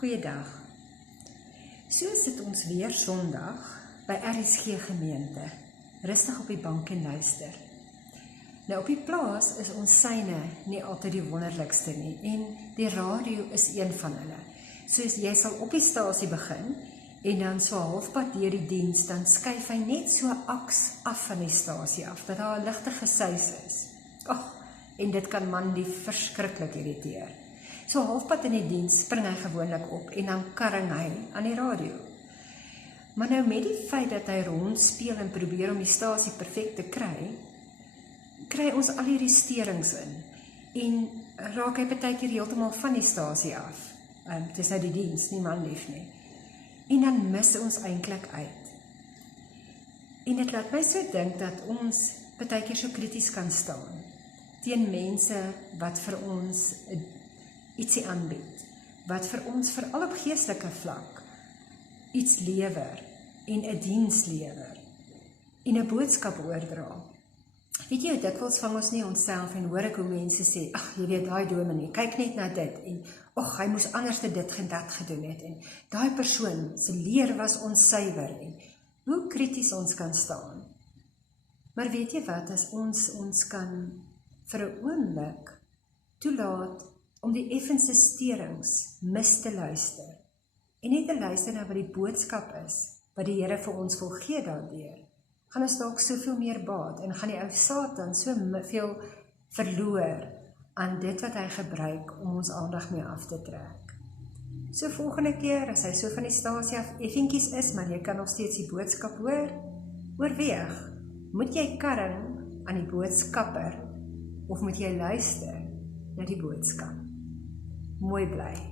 Goeiedag. So sit ons weer Sondag by RSG gemeente, rustig op die bank en luister. Nou op die plaas is ons syne nie altyd die wonderlikste nie, en die radio is een van hulle. So jy sal op die stasie begin, en dan so halfpad deur die diens, dan skuif hy net so 'n aks af van die stasie af, dat daar 'n ligte gesuis is. En dit kan man die verskriklik irriteer. So halfpad in die diens spring hy gewoonlik op, en dan karring hy aan die radio. Maar nou met die feit dat hy rondspeel en probeer om die stasie perfect te kry ons al hierdie sterings in, en raak hy partykeer heeltemal van die stasie af. Het is nou die diens, nie man lief nie. En dan mis ons eintlik uit. En dit laat my so dink dat ons partykeer so krities kan staan teen mense wat vir ons ietsie aanbied, wat vir ons veral op geestelike vlak iets lewer en 'n diens lewer en 'n boodskap oordra. Weet jy, dikwels vang ons nie onsself en hoor ek hoe mense sê, jy weet, daai dominee, kyk net na dit, en hy moes anders dit en dat gedoen het, en daai persoon se leer was onsuiwer, en hoe krities ons kan staan. Maar weet jy wat, as ons kan vir 'n oomblik toelaat om die effense sterings mis te luister, en net te luister na wat die boodskap is, wat die Here vir ons wil gee daardeur, gaan ons dalk soveel meer baat, en gaan die ou Satan so veel verloor aan dit wat hy gebruik om ons aandag mee af te trek. So volgende keer, as hy so van die stasie af effentjies is, maar jy kan nog steeds die boodskap hoor, oorweeg, moet jy karring aan die boodskapper, of moet jy luister na die boodskap? Mooi bly.